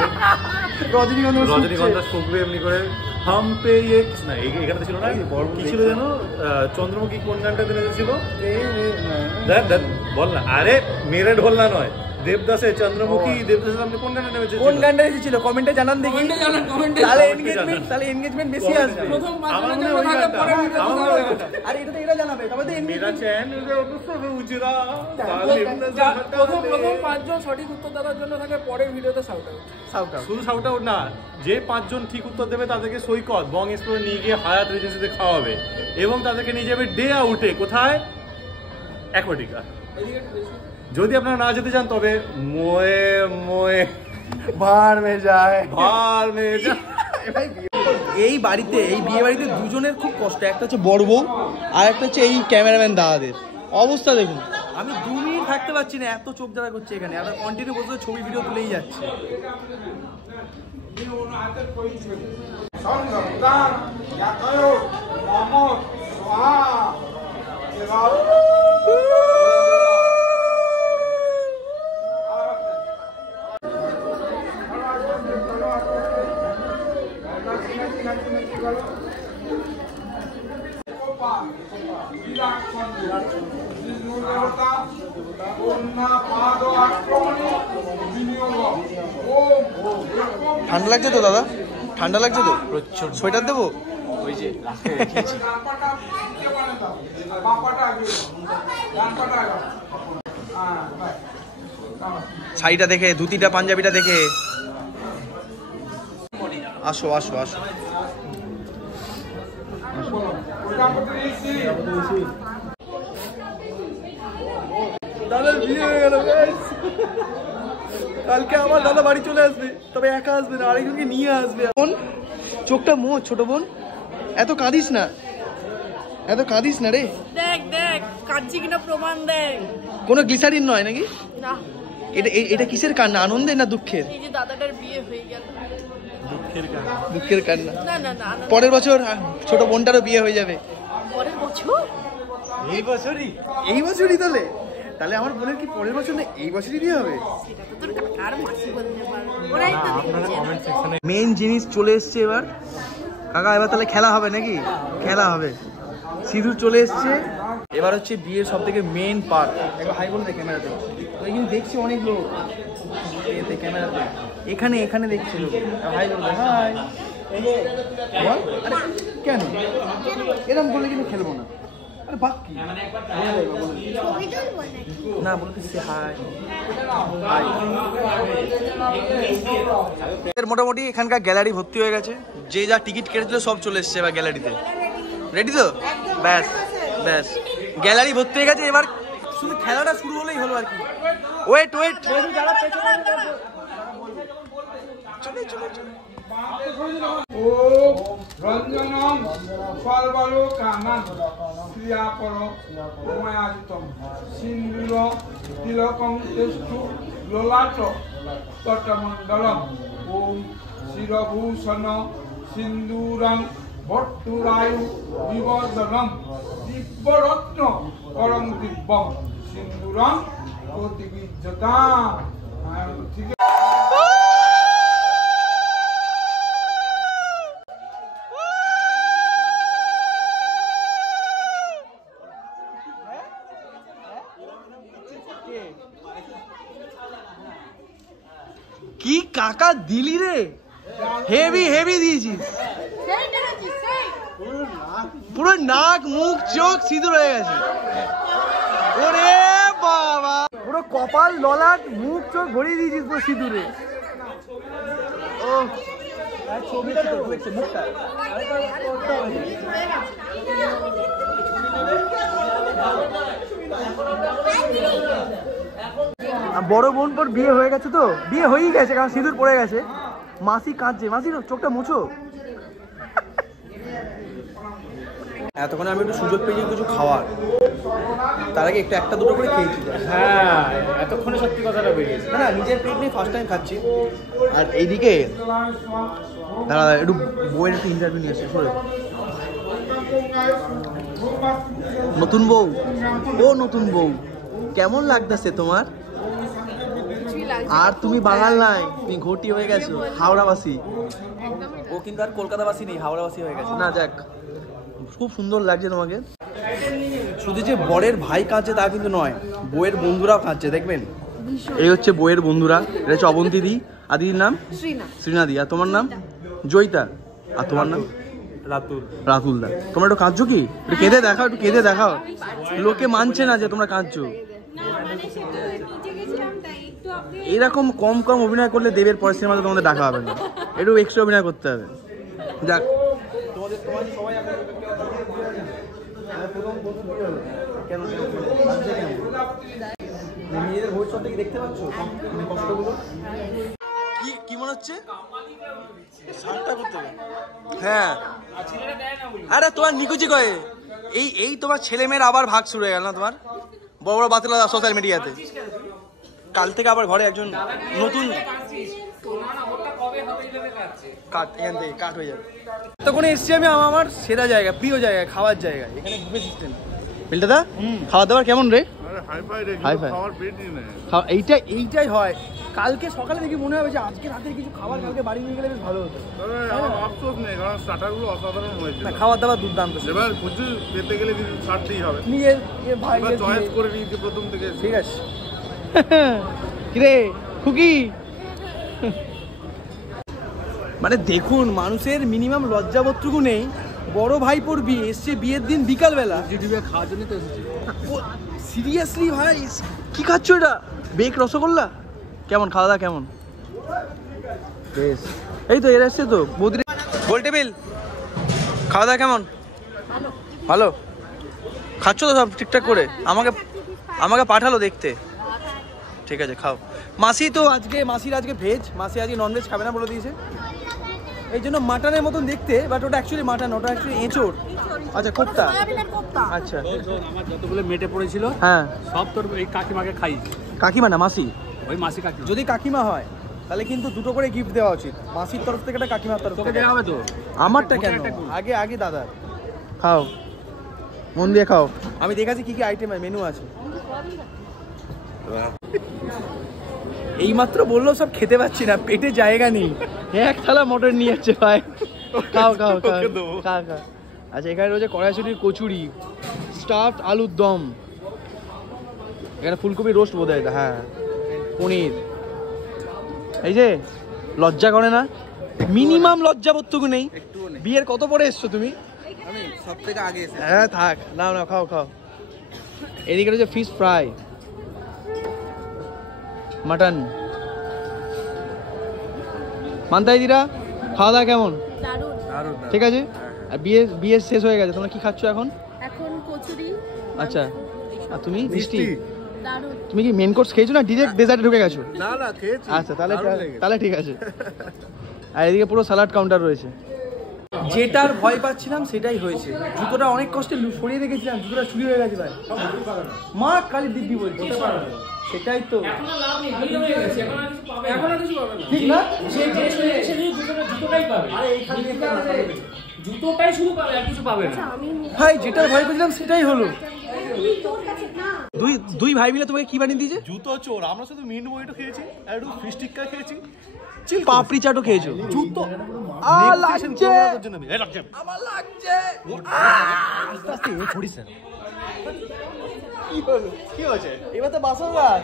রজনীগন্ধা শুকবে এমনি করে। হাম পে না এখানে ছিল না, কি ছিল যেন, চন্দ্রমুখী কোন গানটা ছিল বল না? আরে মেরে ঢোলনা নয়, দেবদাসে চন্দ্রমুখী। দেবদাসের সামনে কোন গানটা নেমেছে? কোন গানটা এসেছিল? কমেন্টে জানান দেখি, তাহলে এনগেজমেন্ট বেশি আসবে। আমার মনে হয় ওই গানটা, আমার মনে হয় ওই গানটা। আর এটা তো এরা জানাবে, তবে তো মেরা চ্যান উজরা প্রথম 5 জন সঠিক উত্তর দেওয়ার জন্য থাকে, পরের ভিডিওতে শাউট আউট। শুধু শাউট আউট না, যে 5 জন ঠিক উত্তর দেবে তাদেরকে সৈকত বং এক্সপ্লোরে নিয়ে গিয়ে হায়াত রিজেন্সিতে খাওয়াবে, এবং তাদেরকে নিয়ে যাবে ডে আউটে। কোথায়? অ্যাকোয়াটিকা। যদি আপনারা না যেতে চান তবে মোয়ে মোয়ে ভাড় মে যায়। এই বাড়িতে, এই বিয়ে বাড়িতে দুজনের খুব কষ্ট। একটা হচ্ছে বড় বউ আর একটা হচ্ছে এই ক্যামেরাম্যান দাদাদের অবস্থা দেখুন। আমি 2 মিনিট থাকতে পারছি না, এত চোখ জ্বালা করছে এখানে। আমরা কন্টিনিউ বসে ছবি ভিডিও তুলেই যাচ্ছে। ঠান্ডা লাগছে তো দাদা? ঠান্ডা লাগছে তো? সোয়েটার দেবো? ওই যে শাড়িটা দেখে, ধুতিটা, পাঞ্জাবিটা দেখে। আসো আসো আসো। দাদার বিয়ে হয়ে গেল। কালকে আমার দাদা বাড়ি চলে আসবে, তবে একা আসবে না, আরেকজনকে নিয়ে আসবে। এখন চোখটা মোচ ছোট বোন, এত কাঁদিস না, এত কাঁদিস না রে। দেখ দেখ কাঁদছি কিনা প্রমাণ দেখ। কোনো গ্লিসারিন নয় নাকি? না, এটা কিসের কান্না, আনন্দের না দুঃখের? এই যে দাদাটার বিয়ে হয়ে গেল। দুঃখের কান্না। না না না, পরের বছর ছোট বোনটারও বিয়ে হয়ে যাবে। পরের বছর? এই বছরই? এই বছরই? তাহলে আমার বোনের কি পরের বছর না এই বছরই বিয়ে হবে? সেটা তো তোর কাকার মাসি বলতে পারবে, ওরাই তো দিচ্ছে। মেইন জিনিস চলে এসছে এবার কাকা। এবার তাহলে খেলা হবে নাকি? খেলা হবে। সিঁদুর চলে এসছে। এবার হচ্ছে বিয়ের সব থেকে মেইন পার্ট। একবার হাই বলতে ক্যামেরাতে। কিন্তু দেখছি অনেক লোক ক্যামেরাতে, এখানে এখানে দেখছি লোক। হাই বলবে, হাই। বল। আরে কেন এরকম বললে কিন্তু খেলবো না। আরে বাক কি না বলতে হাই। মোটামুটি এখানকার গ্যালারি ভর্তি হয়ে গেছে। যে যা টিকিট কেটেছিল সব চলে এসছে এবার গ্যালারিতে। রেডি তো? ব্যাস ব্যাস, গ্যালারি ভর্তি হয়ে গেছে। এবার শুধু খেলাটা শুরু হলেই হলো আর কি। ওয়েট ওয়েট, রঞ্জনম সর্বলোকানাং ক্রিয়াপর উমায়াজিতম সিন্দুর তিলকং তেষ্টু ললাট তটমণ্ডলম ওম শিরভূষণ সিন্দুরং ভট্টুরায়ু বিবর্ধনম দিব্যরত্ন করং দিব্যম সিন্দুরং প্রতিবিজ্জতাম। ঠিক কি কাকা দিলি রে, হেভি হেভি দিয়েছিস। পুরো নাক মুখ চোখ সিঁদুর হয়ে গেছে। ওরে বাবা, পুরো কপাল ললাট মুখ চোখ ভরিয়ে দিয়েছিস পুরো সিঁদুরে। ও ছবিটা দেখছে মুখটা। বড় বোন পর বিয়ে হয়ে গেছে তো, বিয়ে হয়েই গেছে কারণ সিঁদুর পড়ে গেছে। মাসি কাঁদছে। মাসি চোখটা মুছো। এতক্ষণে আমি একটু সুযোগ পেয়েছি কিছু খাওয়ার, তার আগে একটা দুটো করে খেয়েছি। হ্যাঁ, এতক্ষণে সত্যি কথাটা বেরিয়েছে। না না, নিজের পেট নিয়ে ফার্স্ট টাইম খাচ্ছি। আর এইদিকে দাঁড়া একটু বউয়ের একটু ইন্টারভিউ নিয়ে আসছে। সরে নতুন বউ, ও নতুন বউ কেমন লাগতেছে তোমার? আর তুমি বাঙাল নাই, তুমি ঘটি হয়ে গেছো, হাওড়াবাসী। ও কিন্তু আর কলকাতাবাসী নেই, হাওড়াবাসী হয়ে গেছে। না যাক, খুব সুন্দর লাগছে তোমাকে। শুধু যে বরের ভাই কাঁদছে তা কিন্তু নয়, বউয়ের বন্ধুরাও কাঁদছে দেখবেন। এই হচ্ছে বউয়ের বন্ধুরা। এটা হচ্ছে অবন্তী দি, আর দিদির নাম শ্রীনা দি, আর তোমার নাম জয়িতা, আর তোমার নাম রাতুল দা। তোমরা একটু কাঁদছো কি? একটু কেঁদে দেখাও, একটু কেঁদে দেখাও। লোকে মানছে না যে তোমরা কাঁদছো। এরকম কম কম অভিনয় করলে দেবের পরের সিনেমাতে তোমাদের ডাকা হবে না, একটু এক্সট্রা অভিনয় করতে হবে। যাক, নিজেদের ভবিষ্যৎ দেখতে পাচ্ছ কষ্টগুলো। কি কি মনে হচ্ছে? হ্যাঁ আরে তোমার নিকুচি কয়ে এই তোমার ছেলে মেয়ের আবার ভাগ শুরু হয়ে গেল না তোমার? বড় বড় বাতিল সোশ্যাল মিডিয়াতে। কাল থেকে আবার ঘরে একজন নতুন কাট, এখান থেকে কাট হয়ে যাবে। তখন এসছি আমি আমার সেরা জায়গা, প্রিয় জায়গা, খাওয়ার জায়গা। এখানে বুফে সিস্টেম। বিলটা খাওয়া দাওয়ার কেমন রে? এইটাই হয়। কালকে সকালে দেখি মনে হবে যে আজকে রাতে কিছু খাবার কালকে বাড়ি নিয়ে গেলে বেশ ভালো হতো। আফসোস নেই, কারণ স্টার্টারগুলো অসাধারণ হয়েছে। খাবার দাবার দুর্দান্ত। এবার কিছু পেতে গেলে কিছু ছাড়তেই হবে। নিজের ভাই চয়েস করে নিয়েছি প্রথম থেকে। ঠিক আছে। কিরে খুকি, মানে দেখুন মানুষের মিনিমাম লজ্জাবোধটুকু নেই। বড় ভাইপোর বিয়ে এসছে, বিয়ের দিন বিকালবেলা খাওয়ার জন্য তো এসেছি। সিরিয়াসলি ভাই কি খাচ্ছ এটা? বেক রসগোল্লা? কেমন খাওয়া দাওয়া কেমন? বেশ। এই তো এরা এসছে তো বৌদির গোল টেবিল। খাওয়া দাওয়া কেমন? ভালো খাচ্ছ তো সব ঠিকঠাক করে? আমাকে পাঠালো দেখতে। ঠিক আছে খাও। মাসির আজকে ভেজ, মাসি আজকে ননভেজ খাবে না বলে দিয়েছে। এই জন্য মাটনের মতন দেখতে, বাট ওটা অ্যাকচুয়ালি মাটন, ওটা অ্যাকচুয়ালি এঁচোড়। আচ্ছা কোপ্তা। আচ্ছা আমার যতগুলো মেটে পড়েছিল হ্যাঁ সব তোর এই কাকিমাকে খাই। কাকিমা না মাসি? ওই মাসি কাকিমা। যদি কাকিমা হয় তাহলে কিন্তু দুটো করে গিফট দেওয়া উচিত, মাসির তরফ থেকে একটা, কাকিমার তরফ থেকে। দেওয়া হবে তো? আমারটা কেন? আগে দাদা খাও, মন দিয়ে খাও। আমি দেখাচ্ছি কি কি আইটেম মেনু আছে। এইমাত্র বললো সব খেতে পাচ্ছি না, পেটে জায়গা নেই। এক থালা মটন নিয়ে যাচ্ছে ভাই। খাও। আচ্ছা এখানে রয়েছে কড়াইশুটির কচুরি, স্টাফড আলুর দম, এখানে ফুলকপি রোস্ট বোধ হয়, হ্যাঁ পনির। এই যে লজ্জা করে না? মিনিমাম লজ্জাবোধটুকু নেই। বিয়ের কত পরে এসছো তুমি? আমি সব থেকে আগে এসেছি। হ্যাঁ থাক, না খাও। এদিকে রয়েছে ফিশ ফ্রাই, মাটন। মান্তাই দিরা খাওয়া দাওয়া কেমন? ঠিক আছে। আর বিয়ে শেষ হয়ে গেছে, তোমরা কি খাচ্ছ এখন? কচুরি। আচ্ছা আর তুমি? মিষ্টি। তুমি কি মেন কোর্স খেয়েছো না ডিরেক্ট ডেজার্টে ঢুকে গেছো? না খেয়েছি। আচ্ছা তাহলে ঠিক আছে। আর এদিকে পুরো সালাড কাউন্টার রয়েছে। যেটার ভয় পাচ্ছিলাম সেটাই হয়েছে। জুতোটা অনেক কষ্টে সরিয়ে রেখেছিলাম, জুতোটা চুরি হয়ে গেছে ভাই। মা কালী দিব্যি বলছি সেটাই তো। ঠিক না? জুতোটাই শুধু পাবে, আর কিছু পাবে না ভাই। যেটা ভয় পেয়েছিলাম সেটাই হলো। দুই ভাই মিলে তোমাকে কি বানিয়ে দিয়েছে? জুতো চোর। আমরা শুধু মিন্ট মইটো খেয়েছি আর একটু ফিশ টিক্কা খেয়েছি, পাপড়ি চাটও খেয়েছো। জুতো লাগছে আমার, লাগছে। কি হয়েছে? এবার তো বাসর রাত।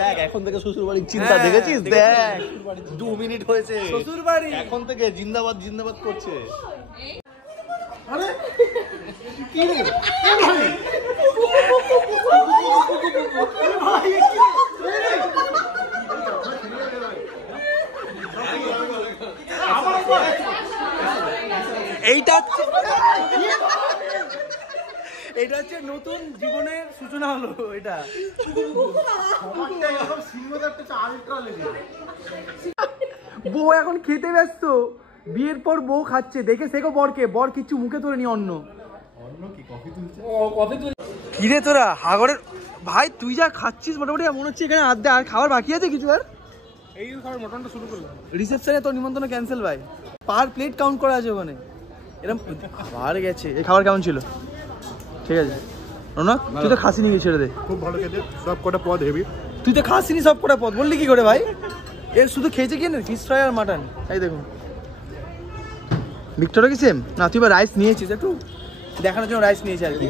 দেখ এখন থেকে শ্বশুর বাড়ির চিন্তা দেখেছিস? দেখ 2 মিনিট হয়েছে শ্বশুর বাড়ি এখন থেকে জিন্দাবাদ করছে। আরে কি রে এটা হচ্ছে নতুন জীবনের সূচনা হলো। এটা বউ এখন খেতে ব্যস্ত, বিয়ের পর বউ খাচ্ছে, দেখে শেখো বরকে। বর কিচ্ছু মুখে তোলে নি। অন্য কিরে তোরা হাগরের ভাই, তুই যা খাচ্ছিস মোটামুটি মনে হচ্ছে এখানে আর খাবার বাকি আছে কিছু। আর এই খাবার মটনটা শুরু করলো। রিসেপশনে তোর নিমন্ত্রণ ক্যান্সেল ভাই, পার প্লেট কাউন্ট করা আছে ওখানে। এরকম খাবার গেছে। এই খাবার কেমন ছিল? ঠিক আছে রৌনক, তুই তো খাসিনি, গিয়ে ছেড়ে দে। খুব ভালো খেতে, সব কটা পদ হেভি। তুই তো খাসিনি সব কটা পদ, বললি কি করে ভাই? এর শুধু খেয়েছে কি না ফিশ ফ্রাই আর মাটন। এই দেখুন ভিক্টরও কি সেম? না তুই বা রাইস নিয়েছিস, একটু দেখানোর জন্য রাইস নিয়েছে আর কি।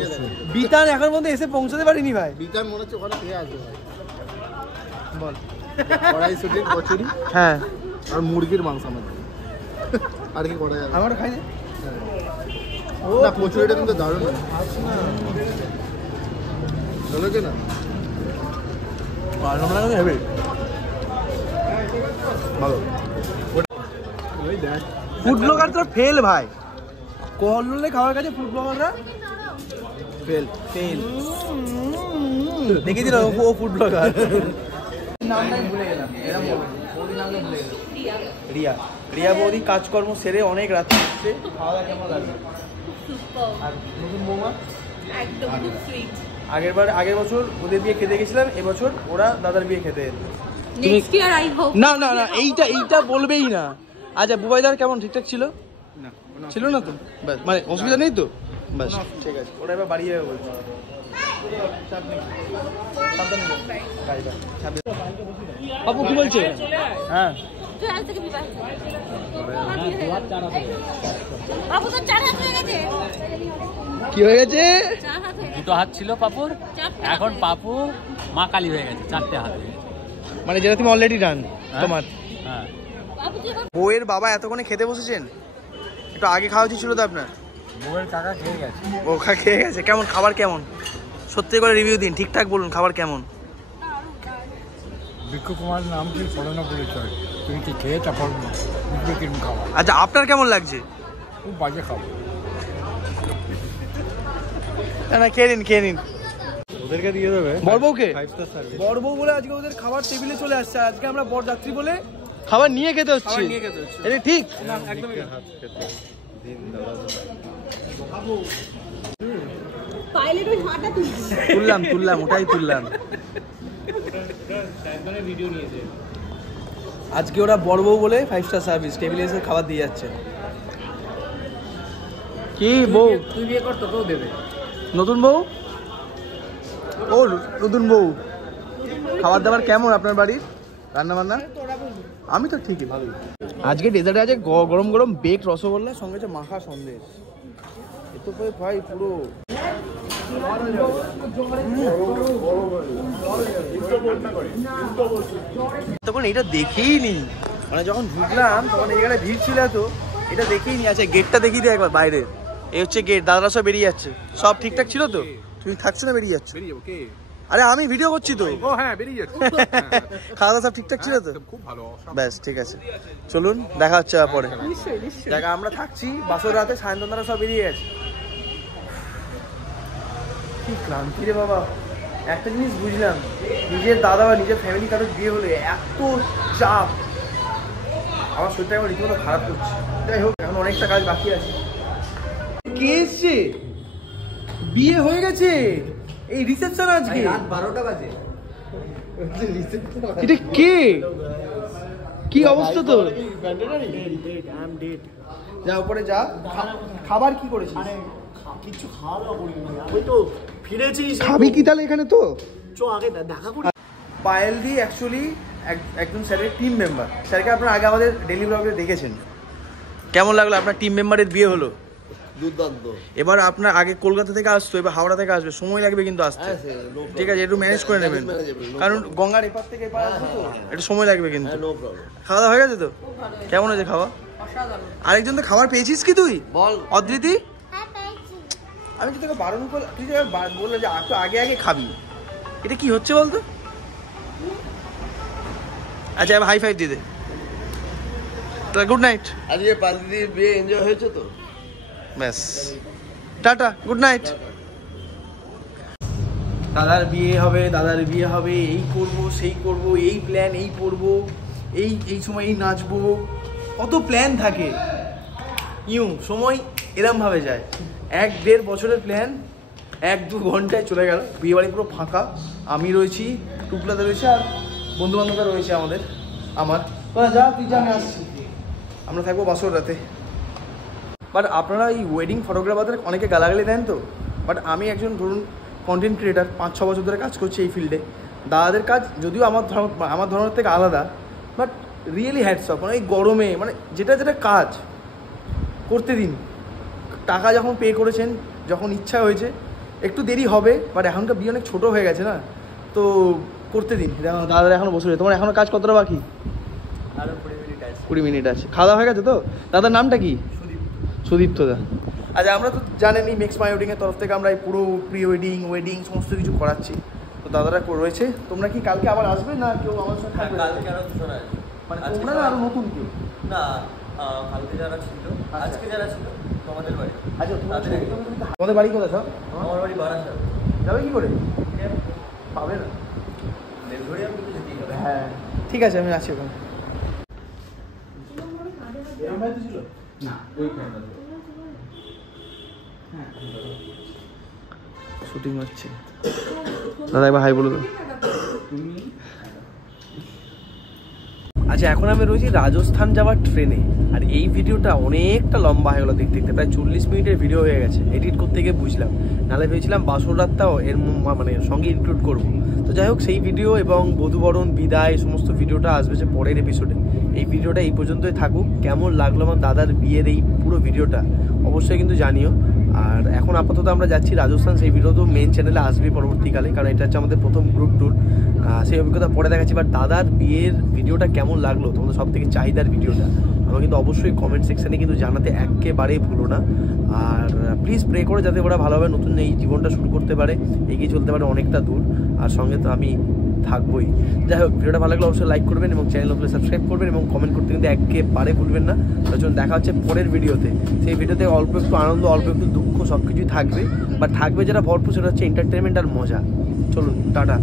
বিতান এখন পর্যন্ত এসে পৌঁছাতে পারিনি ভাই। বিতান মনে হচ্ছে ওখানে খেয়ে আসবে ভাই। বল। কড়াইশুটির কচুরি, হ্যাঁ আর মুরগির মাংস আমাদের। আর কি করা যাবে? আমারও খাই না। না কচুরিটা কিন্তু দারুণ ভালো কি না? ভালো। ফুড ব্লগার তো ফেল ভাই, কল্লে খাওয়ার কাছে ফুড ব্লগাররা ফেল। দেখে দিল ও ফুড ব্লগার। নামটাই ভুলে গেলাম, এরকম বলবো নামটা ভুলে গেলাম। রিয়া রিয়া বৌদি কাজকর্ম সেরে অনেক রাতে আসছে। খাওয়া দাওয়া কেমন লাগছে? আর নতুন বৌমা একদম খুব সুইট। আগের বছর ওদের বিয়ে খেতে গেছিলাম, এবছর ওরা দাদার বিয়ে খেতে এলো। Next year I hope. না না না এইটা বলবেই না। আচ্ছা বুবাইদার কেমন ঠিকঠাক ছিল? ছিল না তো? ব্যাস মানে অসুবিধা নেই তো? ব্যাস ঠিক আছে, ওরা এবার বাড়ি যাবে বলছে। বাবু কি বলছে? হ্যাঁ কি হয়ে গেছে? দুটো হাত ছিল পাপুর, এখন পাপু মা কালী হয়ে গেছে, 4টে হাত হয়ে গেছে। মানে যেটা তুমি অলরেডি ডান তোমার। হ্যাঁ বউয়ের বাবা এতক্ষণে খেতে বসেছেন, একটু আগে খাওয়া উচিত ছিল তো আপনার। বউয়ের কাকা খেয়ে গেছে। ও খেয়ে গেছে। কেমন খাবার কেমন? সত্যি করে রিভিউ দিন, ঠিকঠাক বলুন খাবার কেমন। বিক্ষু কুমার নাম কি পড়ানো পরিচয়, তুমি কি খেয়ে তারপর কিরকম খাওয়া? আচ্ছা আপনার কেমন লাগছে? খুব বাজে খাবো। না খেয়ে নিন। ওদেরকে দিয়ে দেবে বড় বউকে? 5 স্টার সার্ভিস। বড় বউ বলে আজকে ওদের খাবার টেবিলে চলে আসছে। আজকে আমরা বরযাত্রী বলে খাবার নিয়ে খেতে হচ্ছে। এটা ঠিক? একদমই হাত খেতে দিন দাদা। পাইলেট ওই হাঁটা তুললাম ওটাই তুললাম। আজকে ওরা বড় বউ বলে 5 স্টার সার্ভিস টেবিলে এসে খাবার দিয়ে যাচ্ছে। কি বউ? তুই বিয়ে কর, তোকেও দেবে। নতুন বউ? ও নতুন বউ। খাবার দাবার কেমন আপনার বাড়ির? রান্না বান্না? আমি তো ঠিকই ভালো। আজকে ডেজার্টে আছে গরম গরম বেক রসগোল্লা, সঙ্গে আছে মাখা সন্দেশ। এত ভাই পুরো তখন এটা দেখেই নি, মানে যখন ঢুকলাম তখন এখানে ভিড় ছিল তো, এটা দেখেই নি। আচ্ছা গেটটা দেখিয়ে দিই একবার বাইরে। এই হচ্ছে গেট, দাদারা সব বেরিয়ে যাচ্ছে। সব ঠিকঠাক ছিল তো? তুমি থাকছো না বেরিয়ে যাচ্ছে? আরে আমি ভিডিও করছি তো। ও হ্যাঁ বেরিয়ে যাচ্ছে। খাওয়া দাওয়া সব ঠিকঠাক ছিল তো? খুব ভালো। ব্যাস ঠিক আছে, চলুন দেখা হচ্ছে পরে। দেখা আমরা থাকছি বাসর রাতে, সায়ন্তনরা সব বেরিয়ে গেছে। কি ক্লান্তি রে বাবা। একটা জিনিস বুঝলাম, নিজের দাদা বা নিজের ফ্যামিলি কারোর বিয়ে হলে এত চাপ, আমার শরীরটা এখন রীতিমতো খারাপ করছে। যাই হোক এখন অনেকটা কাজ বাকি আছে। কে এসছে? বিয়ে হয়ে গেছে, এই রিসেপশন আজকে রাত 12টা বাজে। এটা কে? কি অবস্থা তোর? যা উপরে যা। খাবার কি করেছিস? কিছু খাওয়া দাওয়া করিনি, আমি তো ফিরেছি। খাবি কি তাহলে এখানে? তো চো আগে দেখা করি। পায়েল দি অ্যাকচুয়ালি একজন স্যারের টিম মেম্বার। স্যারকে আপনারা আগে আমাদের ডেলি ব্লগে দেখেছেন। কেমন লাগলো আপনার টিম মেম্বারের বিয়ে হলো? দুর্দান্ত। এবার আপনার আগে কলকাতা থেকে আসতো, এবার হাওড়া থেকে আসবে, সময় লাগবে কিন্তু আসতে। ঠিক আছে একটু ম্যানেজ করে নেবেন, কারণ গঙ্গার এপার থেকে এপার আসবে তো একটু সময় লাগবে কিন্তু। খাওয়া দাওয়া হয়ে গেছে তো? কেমন হয়েছে খাওয়া? আরেকজন তো খাবার পেয়েছিস কি তুই? বল অদ্রিতি। আমি তো তোকে বারণ করলাম, তুই বললে যে একটু আগে আগে খাবি। এটা কি হচ্ছে বলতো? আচ্ছা এবার হাই ফাইভ দিয়ে দে। Good night. আজকে পার্টির বিয়ে এনজয় হয়েছে তো? ব্যাস টাটা, গুড নাইট। দাদার বিয়ে হবে, এই করব সেই করব, এই প্ল্যান, এই পরবো, এই সময় এই নাচবো, কত প্ল্যান থাকে। সময় এরমভাবে যায়। 1-1.5 বছরের প্ল্যান 1-2 ঘন্টায় চলে গেল। বিয়ে বাড়ি পুরো ফাঁকা। আমি রয়েছি, টুকলাতে রয়েছে, আর বন্ধু বান্ধবরা রয়েছে আমার। যা তুই যা, আমি আসছি। আমরা থাকবো বাসর রাতে। বাট আপনারা এই ওয়েডিং ফটোগ্রাফারদের অনেকে গালাগালি দেন তো, বাট আমি একজন ধরুন কন্টেন্ট ক্রিয়েটার, 5-6 বছর ধরে কাজ করছি এই ফিল্ডে। দাদাদের কাজ যদিও আমার ধরনের থেকে আলাদা, বাট রিয়েলি হ্যাটস অফ। মানে এই গরমে মানে যেটা কাজ করতে দিন। টাকা যখন পে করেছেন, যখন ইচ্ছা হয়েছে, একটু দেরি হবে, বাট এখনকার বিয়ে অনেক ছোটো হয়ে গেছে না, তো করতে দিন। দাদারা এখনও বসে রয়েছে। তোমার এখনও কাজ কতটা বাকি? আরো 20 মিনিট আছে। 20 মিনিট আছে। খাওয়া দাওয়া হয়ে গেছে তো? দাদার নামটা কি? সুদীপ্ত দা। আচ্ছা আমরা তো জানেনই মেক্স মাই ওয়েডিংয়ের তরফ থেকে আমরা এই পুরো প্রি ওয়েডিং সমস্ত কিছু করাচ্ছি। তো দাদারা রয়েছে। তোমরা কি কালকে আবার আসবে না কেউ আমার সাথে থাকবে? কালকে আরো দুজন আসবে। মানে তোমরা না আরো নতুন কেউ? না, কালকে যারা ছিল, আজকে যারা ছিল তোমাদের বাড়ি। আচ্ছা তোমাদের বাড়ি কোথায় সব? আমার বাড়ি বারাসাত। যাবে কি করে? পাবে না। দেবঘড়িয়া কিন্তু যেতেই হবে। হ্যাঁ ঠিক আছে, আমি আছি ওখানে। শুটিং হচ্ছে। দাদা একবার হাই বলো তো। আচ্ছা, এখন আমি রয়েছি রাজস্থান যাওয়ার ট্রেনে, আর এই ভিডিওটা অনেকটা লম্বা হয়ে গেলো দেখতে দেখতে, প্রায় 40 মিনিটের ভিডিও হয়ে গেছে। এডিট করতে গিয়ে বুঝলাম, নাহলে ভেবেছিলাম বাসর রাতটাও এর মানে সঙ্গে ইনক্লুড করবো। তো যাই হোক, সেই ভিডিও এবং বধূবরণ, বিদায়, সমস্ত ভিডিওটা আসবে যে পরের এপিসোডে। এই ভিডিওটা এই পর্যন্তই থাকুক। কেমন লাগলো আমার দাদার বিয়ের এই পুরো ভিডিওটা অবশ্যই কিন্তু জানিও। আর এখন আপাতত আমরা যাচ্ছি রাজস্থান, সেই ভিডিও তো মেন চ্যানেলে আসবে পরবর্তীকালে, কারণ এটা হচ্ছে আমাদের প্রথম গ্রুপ ট্যুর। সেই অভিজ্ঞতা পরে দেখাচ্ছি। বাট দাদার বিয়ের ভিডিওটা কেমন লাগলো, তোমাদের সব থেকে চাহিদার ভিডিওটা, আমাকে কিন্তু অবশ্যই কমেন্ট সেকশানে কিন্তু জানাতে একেবারেই ভুলো না। আর প্লিজ প্রে করে যাতে ওরা ভালোভাবে নতুন এই জীবনটা শুরু করতে পারে, এগিয়ে চলতে পারে অনেকটা দূর। আর সঙ্গে তো আমি থাকবোই। যাই হোক, ভিডিওটা ভালো লাগলে অবশ্যই লাইক করবেন এবং চ্যানেল অবশ্যই সাবস্ক্রাইব করবেন এবং কমেন্ট করতে কিন্তু একেবারে ভুলবেন না। তার জন্য দেখা হচ্ছে পরের ভিডিওতে। সেই ভিডিওতে অল্প একটু আনন্দ, অল্প একটু দুঃখ সব কিছুই থাকবে, বাট থাকবে যেটা ভরপুর সেটা হচ্ছে এন্টারটেনমেন্ট আর মজা। চলুন, টাটা।